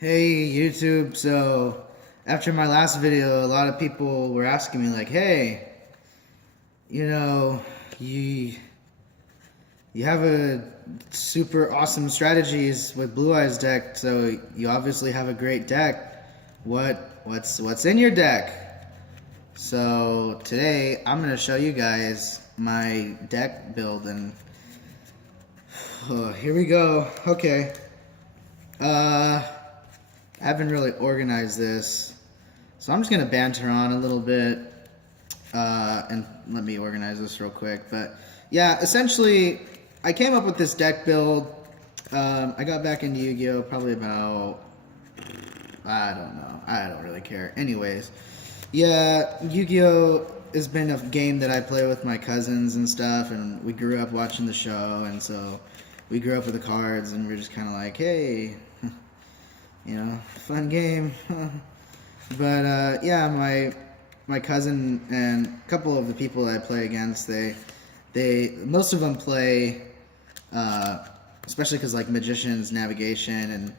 Hey YouTube, so after my last video, a lot of people were asking me like, hey, you know, you you have a super awesome strategies with Blue Eyes deck, so you obviously have a great deck. What's in your deck? So today I'm gonna show you guys my deck build and here we go. Okay. I haven't really organized this, so I'm just gonna banter on a little bit, and let me organize this real quick. But yeah, essentially, I came up with this deck build. I got back into Yu-Gi-Oh! Probably about, I don't know, I don't really care. Anyways, yeah, Yu-Gi-Oh! Has been a game that I play with my cousins and stuff, and we grew up watching the show, and so we grew up with the cards, and we're just kind of like, hey, fun game. But yeah, my cousin and a couple of the people I play against, they most of them play, especially because like Magician's Navigation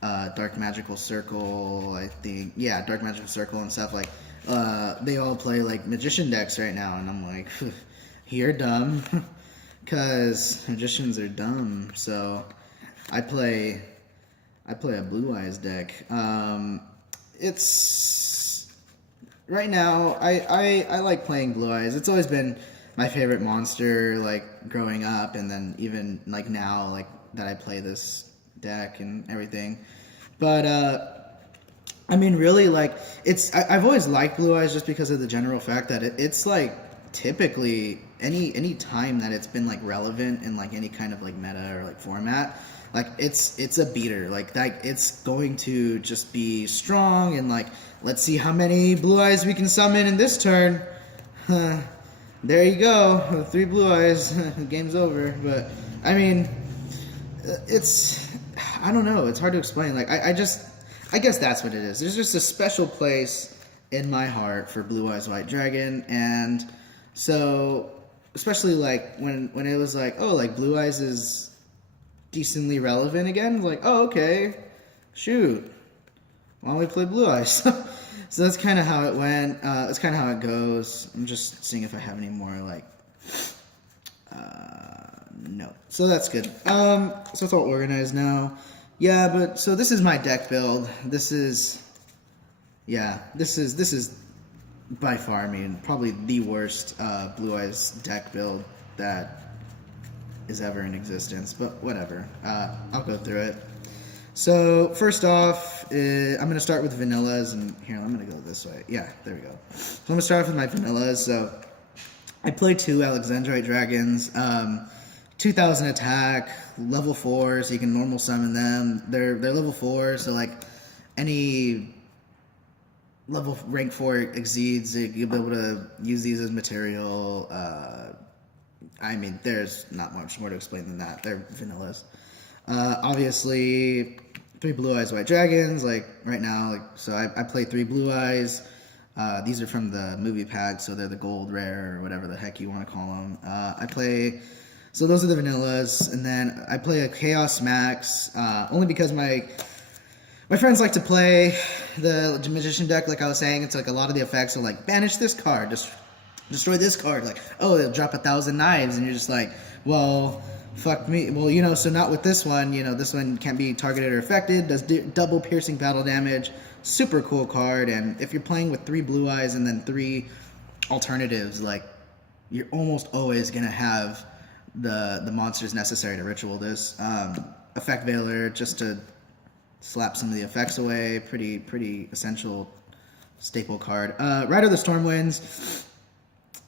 and Dark Magical Circle, I think, yeah, Dark Magical Circle and stuff like, they all play like Magician decks right now, and I'm like, you're dumb, because Magicians are dumb. So I play a Blue Eyes deck. It's right now. I like playing Blue Eyes. It's always been my favorite monster, like growing up, and then even like now, like that I play this deck and everything. But I mean, really, like I've always liked Blue Eyes just because of the general fact that it's like typically any time that it's been like relevant in like any kind of like meta or like format, like it's a beater, like that it's going to just be strong, and like let's see how many Blue Eyes we can summon in this turn. There you go, 3 Blue Eyes. Game's over. But I mean, it's, I don't know, it's hard to explain. Like I guess that's what it is. There's just a special place in my heart for Blue Eyes White Dragon. And so especially like when it was like, oh, like Blue Eyes is decently relevant again, like, oh, okay, shoot, why don't we play Blue Eyes? So that's kind of how it went. That's kind of how it goes. I'm just seeing if I have any more like no, so that's good. So it's all organized now. Yeah, but so this is my deck build. This is by far, I mean, probably the worst Blue Eyes deck build that is ever in existence, but whatever. I'll go through it. So first off, I'm going to start with vanillas, and here, I'm going to go this way. Yeah, there we go. So I'm going to start off with my vanillas. So I play 2 Alexandrite Dragons, 2000 attack, level 4, so you can normal summon them. They're level 4, so like any level rank 4 exceeds, you'll be able to use these as material. I mean, there's not much more to explain than that. They're vanillas. Obviously, 3 Blue Eyes White Dragons, like right now, like, so I play 3 Blue Eyes. These are from the movie pack, so they're the gold rare or whatever the heck you want to call them. So those are the vanillas, and then I play a Chaos Max, only because my friends like to play the Magician deck, like I was saying. It's like a lot of the effects are like, banish this card, just destroy this card, like, oh, they'll drop 1,000 knives, and you're just like, well, fuck me. Well, so not with this one. This one can't be targeted or affected, does double piercing battle damage, super cool card. And if you're playing with 3 Blue Eyes and then 3 alternatives, like, you're almost always gonna have the monsters necessary to ritual this. Effect Veiler, just to slap some of the effects away, pretty essential staple card. Rider of the Stormwinds,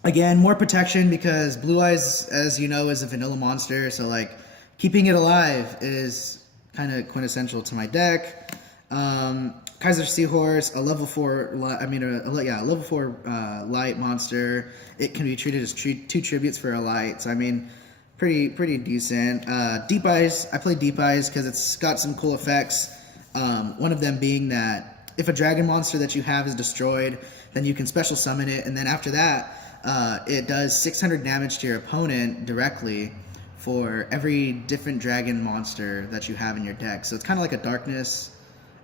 again, more protection, because Blue Eyes, as you know, is a vanilla monster, so like keeping it alive is kind of quintessential to my deck. Kaiser Seahorse, a level 4, level 4 light monster. It can be treated as 2 tributes for a light, so I mean, pretty decent. Deep Eyes, I play Deep Eyes because it's got some cool effects. One of them being that if a dragon monster that you have is destroyed, then you can special summon it, and then after that, it does 600 damage to your opponent directly for every different dragon monster that you have in your deck. So it's kind of like a darkness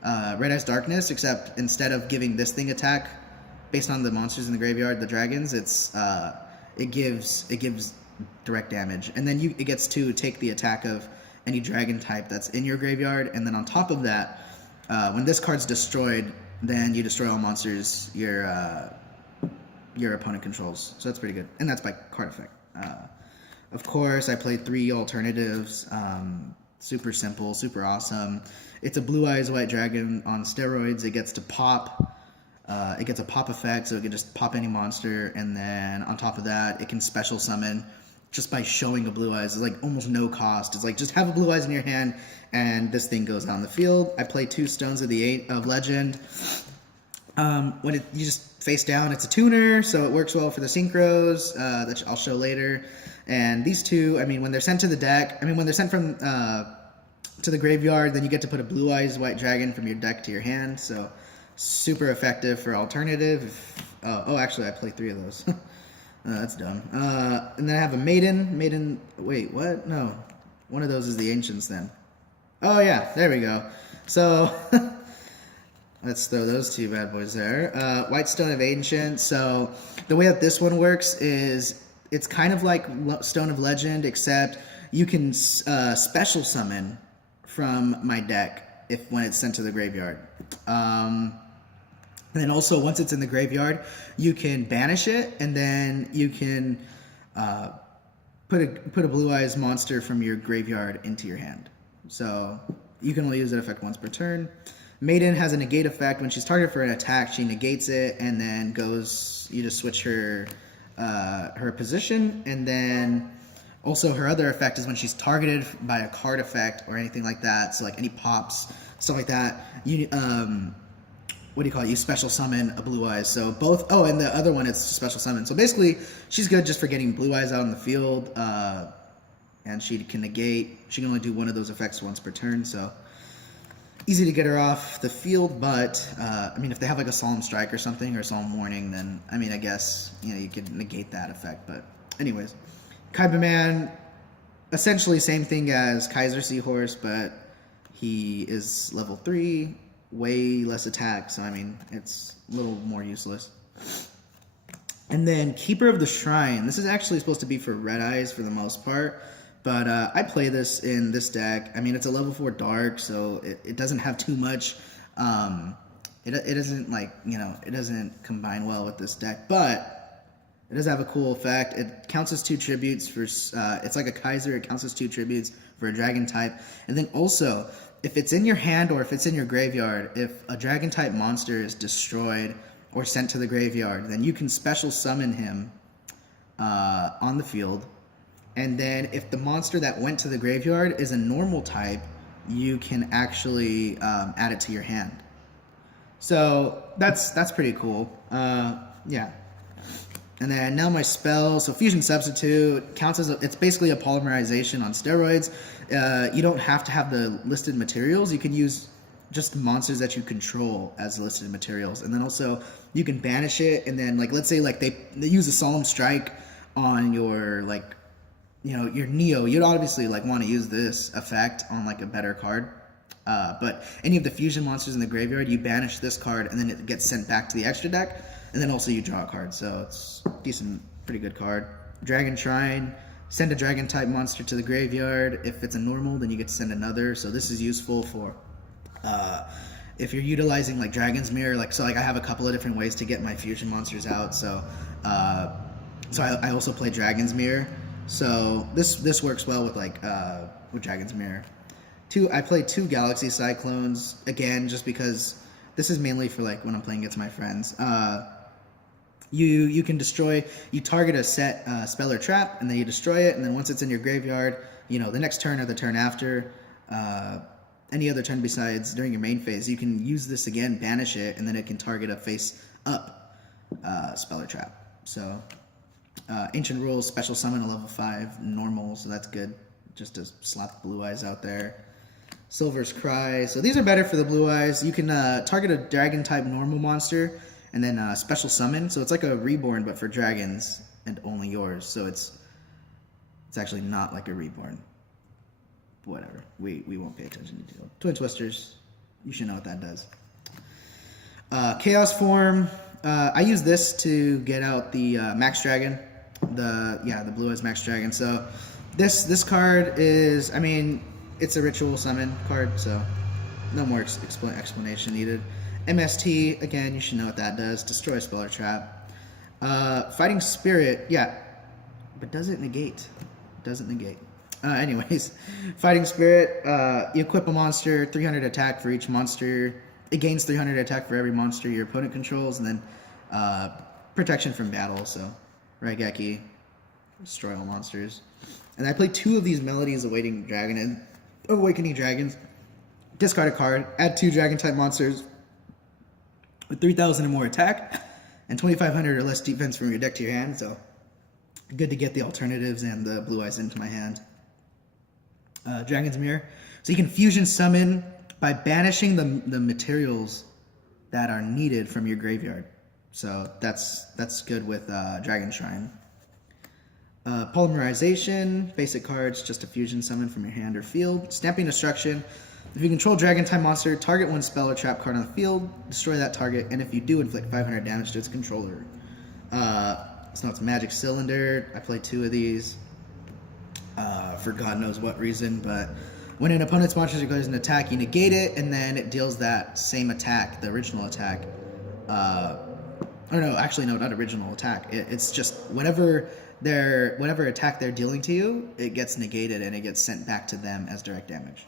Red Eyes Darkness, except instead of giving this thing attack based on the monsters in the graveyard, the dragons, it gives direct damage, and then it gets to take the attack of any dragon type that's in your graveyard, and then on top of that, when this card's destroyed, then you destroy all monsters your opponent controls. So that's pretty good, and that's by card effect. Of course, I played 3 alternatives. Super simple, super awesome. It's a Blue Eyes White Dragon on steroids. It gets to pop. It gets a pop effect, so it can just pop any monster, and then on top of that, it can special summon just by showing a Blue Eyes. It's like almost no cost. It's like just have a Blue Eyes in your hand, and this thing goes out on the field. I play 2 Stones of the 8 of Legend. You just face down, it's a tuner, so it works well for the synchros that I'll show later. And these 2, I mean, when they're sent to the deck, I mean, when they're sent from to the graveyard, then you get to put a Blue Eyes White Dragon from your deck to your hand. So super effective for alternative. Actually, I play 3 of those. That's dumb. And then I have a Maiden. Wait, what? No, one of those is the Ancients then. Oh yeah, there we go. So let's throw those 2 bad boys there. White Stone of Ancient. So the way that this one works is it's kind of like Stone of Legend, except you can special summon from my deck when it's sent to the graveyard. And then also, once it's in the graveyard, you can banish it, and then you can put a Blue Eyes monster from your graveyard into your hand. So you can only use that effect once per turn. Maiden has a negate effect. When she's targeted for an attack, she negates it, and then you just switch her position, and then also her other effect is when she's targeted by a card effect or anything like that, so like any pops, stuff like that, you you special summon a Blue Eyes. So both, and the other one it's special summon. So basically she's good just for getting Blue Eyes out in the field, and she can only do one of those effects once per turn, so easy to get her off the field. But I mean, if they have like a Solemn Strike or something, or Solemn Warning, then I mean, I guess you could negate that effect. But anyways, Kaiba-Man, essentially same thing as Kaiser Seahorse, but he is level 3, way less attack, so I mean, it's a little more useless. And then Keeper of the Shrine. This is actually supposed to be for Red Eyes for the most part, but I play this in this deck. I mean, it's a level 4 dark, so it doesn't have too much. It doesn't it doesn't combine well with this deck, but it does have a cool effect. It counts as 2 tributes for. It's like a Kaiser. It counts as 2 tributes for a dragon type, and then also, if it's in your hand or if it's in your graveyard, if a dragon type monster is destroyed or sent to the graveyard, then you can special summon him on the field. And then if the monster that went to the graveyard is a normal type, you can actually add it to your hand. So that's pretty cool. Yeah. And then now my spell. So Fusion Substitute counts as it's basically a polymerization on steroids. You don't have to have the listed materials. You can use just monsters that you control as listed materials. And then also you can banish it. And then let's say they use a Solemn Strike on your your Neo. You'd obviously want to use this effect on a better card. But any of the fusion monsters in the graveyard, you banish this card, and then it gets sent back to the extra deck, and then also you draw a card. So it's decent, pretty good card. Dragon Shrine, send a dragon type monster to the graveyard. If it's a normal, then you get to send another. So this is useful for if you're utilizing Dragon's Mirror. I have a couple of different ways to get my fusion monsters out. So I also play Dragon's Mirror. So this works well with Dragon's Mirror. I played 2 Galaxy Cyclones, again, just because this is mainly for when I'm playing against my friends. You can destroy, you target a set spell or trap, and then you destroy it, and then once it's in your graveyard, the next turn or the turn after, any other turn besides during your main phase, you can use this again, banish it, and then it can target a face up spell or trap. So Ancient Rules, special summon a level 5 normal, so that's good, just to slap Blue Eyes out there. Silver's Cry. So these are better for the Blue Eyes. You can target a dragon type normal monster and then special summon. So it's like a Reborn, but for dragons and only yours. So it's actually not like a Reborn. Whatever. We won't pay attention to detail. Twin Twisters. You should know what that does. Chaos form. I use this to get out the Max Dragon, the Blue Eyes Max Dragon. So this card is, I mean, it's a ritual summon card, so no more explanation needed. MST, again, you should know what that does. Destroy a spell or trap. Fighting Spirit, yeah, but does it negate? Doesn't negate. Anyways, Fighting Spirit, you equip a monster, 300 attack for each monster. It gains 300 attack for every monster your opponent controls, and then protection from battle, so Raigeki, destroy all monsters. And I play 2 of these Melodies Awakening Dragons. Discard a card, add 2 Dragon-type monsters with 3,000 or more attack, and 2,500 or less defense from your deck to your hand, so good to get the alternatives and the Blue Eyes into my hand. Dragon's Mirror. So you can fusion summon by banishing the materials that are needed from your graveyard. So that's good with Dragon Shrine. Polymerization, basic cards, just a fusion summon from your hand or field. Stamping Destruction. If you control Dragon-type monster, target 1 spell or trap card on the field, destroy that target, and if you do, inflict 500 damage to its controller. So it's Magic Cylinder. I play 2 of these for God knows what reason, but when an opponent's monster goes an attack, you negate it, and then it deals that same attack, the original attack. No, actually, no, not original attack. It's just whatever attack they're dealing to you, it gets negated and it gets sent back to them as direct damage.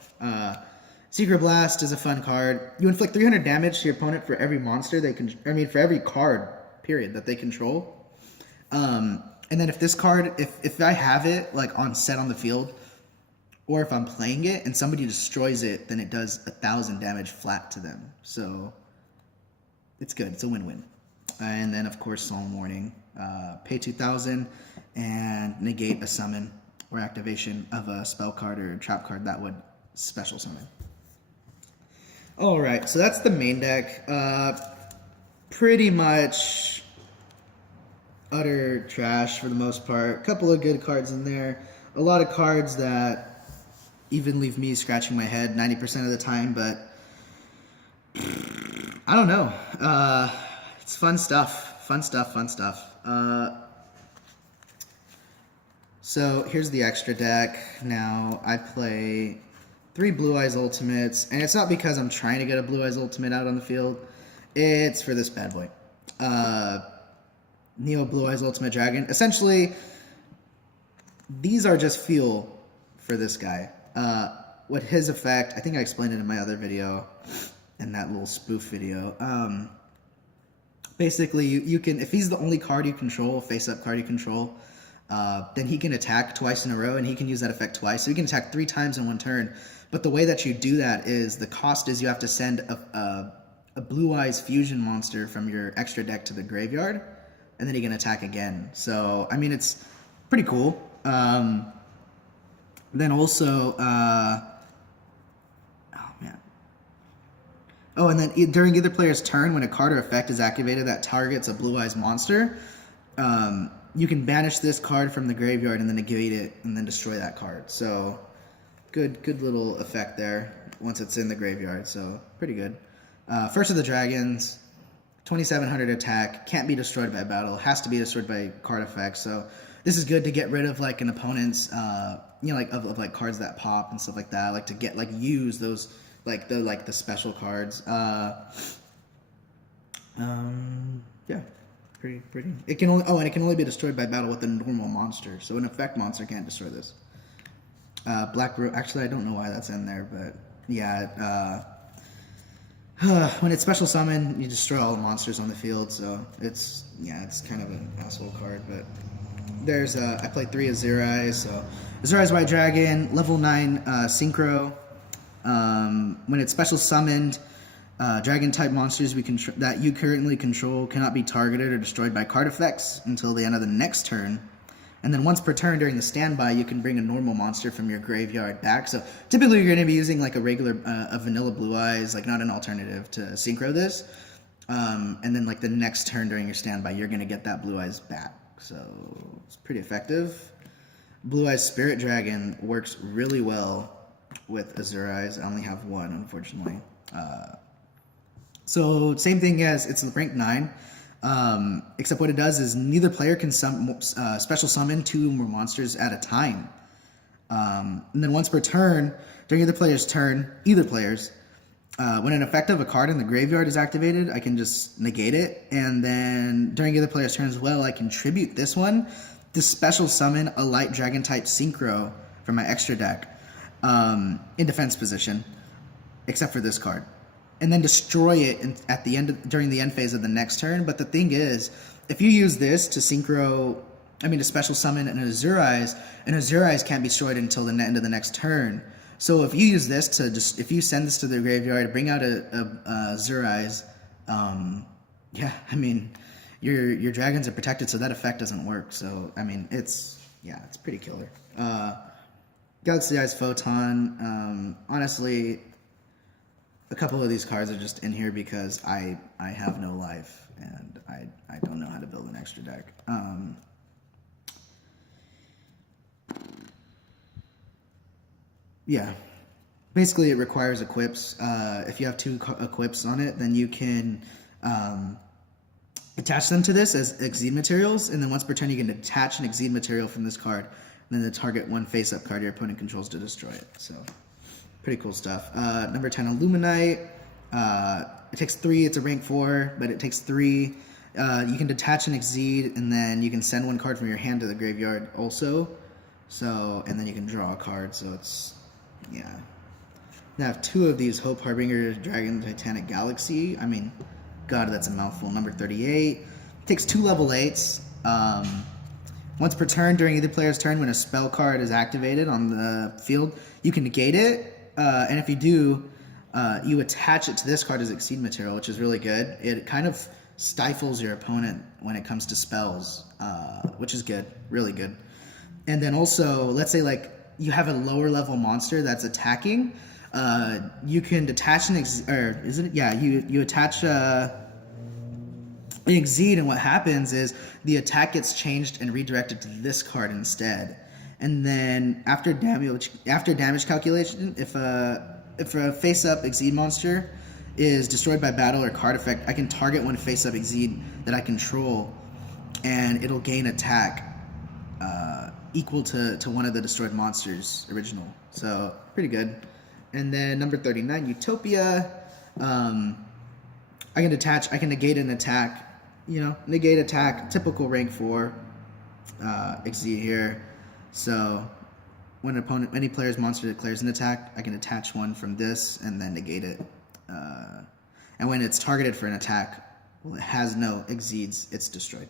Secret Blast is a fun card. You inflict 300 damage to your opponent for every monster for every card, period, that they control. And then if this card, if I have it like on set on the field, or if I'm playing it and somebody destroys it, then it does 1,000 damage flat to them. So it's good. It's a win-win. And then of course Solemn Warning. Pay 2,000 and negate a summon or activation of a spell card or a trap card that would special summon. Alright, so that's the main deck. Pretty much utter trash for the most part. A couple of good cards in there. A lot of cards that even leave me scratching my head 90% of the time, but I don't know. It's fun stuff. Fun stuff. So here's the extra deck. Now I play 3 Blue Eyes Ultimates, and it's not because I'm trying to get a Blue Eyes Ultimate out on the field. It's for this bad boy. Neo Blue Eyes Ultimate Dragon. Essentially, these are just fuel for this guy. What his effect, I think I explained it in my other video, in that little spoof video. Basically, you can, if he's the only card you control, face-up card you control, then he can attack twice in a row, and he can use that effect twice. So he can attack 3 times in one turn. But the way that you do that is, the cost is you have to send a Blue Eyes fusion monster from your extra deck to the graveyard, and then he can attack again. So, I mean, it's pretty cool. Then also, and then during either player's turn, when a card or effect is activated that targets a Blue Eyes monster, you can banish this card from the graveyard and then negate it and then destroy that card. So, good little effect there once it's in the graveyard. So, pretty good. First of the Dragons, 2,700 attack, can't be destroyed by battle, has to be destroyed by card effects. So, this is good to get rid of like an opponent's, of like cards that pop and stuff like that. Like to get use those the special cards. Yeah, pretty. It can only and it can only be destroyed by battle with a normal monster. So an effect monster can't destroy this. Black Root. Actually, I don't know why that's in there, but yeah. When it's special summon, you destroy all the monsters on the field. So it's kind of an asshole card, but. There's I played 3 Azure Eyes, so Azure Eyes White Dragon, level 9 Synchro. When it's special summoned, dragon-type monsters that you currently control cannot be targeted or destroyed by card effects until the end of the next turn. And then once per turn during the standby, you can bring a normal monster from your graveyard back. So typically you're going to be using like a regular, a vanilla Blue Eyes, like not an alternative to Synchro this. And then like the next turn during your standby, you're going to get that Blue Eyes back. So it's pretty effective. Blue Eyes Spirit Dragon works really well with Azure Eyes. I only have 1, unfortunately. So same thing as it's rank 9, except what it does is neither player can special summon 2 or more monsters at a time. And then once per turn, during either player's turn, when an effect of a card in the graveyard is activated, I can just negate it. And then during either player's turn as well, I can tribute this one to special summon a light dragon type synchro from my extra deck in defense position, except for this card. And then destroy it during the end phase of the next turn. But the thing is, if you use this to to special summon an Azurize can't be destroyed until the end of the next turn. So if you use this if you send this to the graveyard, bring out a Azurize, your dragons are protected, so that effect doesn't work. So it's pretty killer. Galaxy Eyes Photon, honestly, a couple of these cards are just in here because I have no life and I don't know how to build an extra deck. Yeah, basically it requires equips. If you have 2 equips on it, then you can attach them to this as Exceed materials, and then once per turn you can attach an Exceed material from this card, and then target 1 face-up card your opponent controls to destroy it. So pretty cool stuff. Number 10, Illuminite. It takes 3. It's a rank 4, but it takes 3. You can detach and exceed, and then you can send 1 card from your hand to the graveyard also. So, and then you can draw a card. So it's, yeah. Now I have 2 of these Hope Harbinger Dragon Titanic Galaxy. God, that's a mouthful. Number 38. It takes 2 level 8s. Once per turn, during either player's turn, when a spell card is activated on the field, you can negate it. And if you do, you attach it to this card as Exceed material, which is really good. It kind of stifles your opponent when it comes to spells, which is good, really good. And then also, let's say like you have a lower level monster that's attacking, you can detach an you attach an Exceed, and what happens is the attack gets changed and redirected to this card instead. And then after damage calculation, if a face-up Exceed monster is destroyed by battle or card effect, I can target 1 face-up Exceed that I control, and it'll gain attack equal to one of the destroyed monsters original. So pretty good. And then number 39, Utopia. I can negate an attack. Negate attack, typical rank 4 Exceed here. So when any player's monster declares an attack, I can attach 1 from this and then negate it. And when it's targeted for an attack, it has no exceeds, it's destroyed.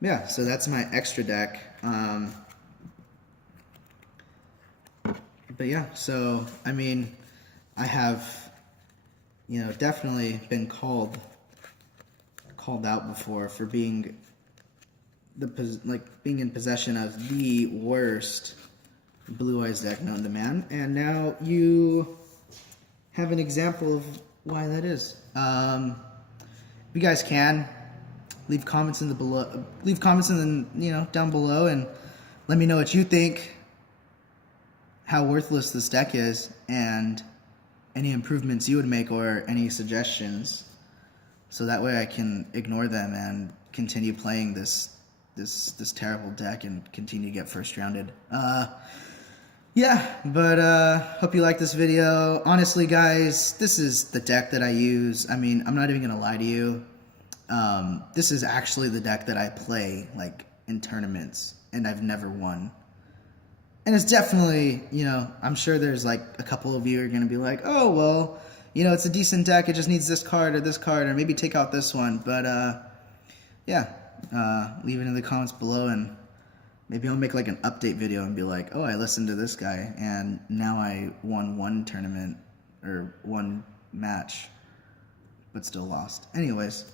Yeah, so that's my extra deck. But yeah, so I have definitely been called out before for being being in possession of the worst Blue Eyes deck known to man, and now you have an example of why that is. If you guys can leave comments down below, and let me know what you think, how worthless this deck is, and any improvements you would make or any suggestions, so that way I can ignore them and continue playing this terrible deck and continue to get first rounded. Yeah, but hope you like this video. Honestly, guys, this is the deck that I use. I'm not even gonna lie to you. This is actually the deck that I play in tournaments, and I've never won. And it's definitely, I'm sure there's a couple of you are gonna be like, oh well, it's a decent deck. It just needs this card, or maybe take out this one. But yeah, leave it in the comments below, and maybe I'll make an update video and be like, oh, I listened to this guy, and now I won 1 tournament or 1 match, but still lost. Anyways,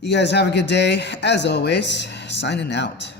you guys have a good day. As always, signing out.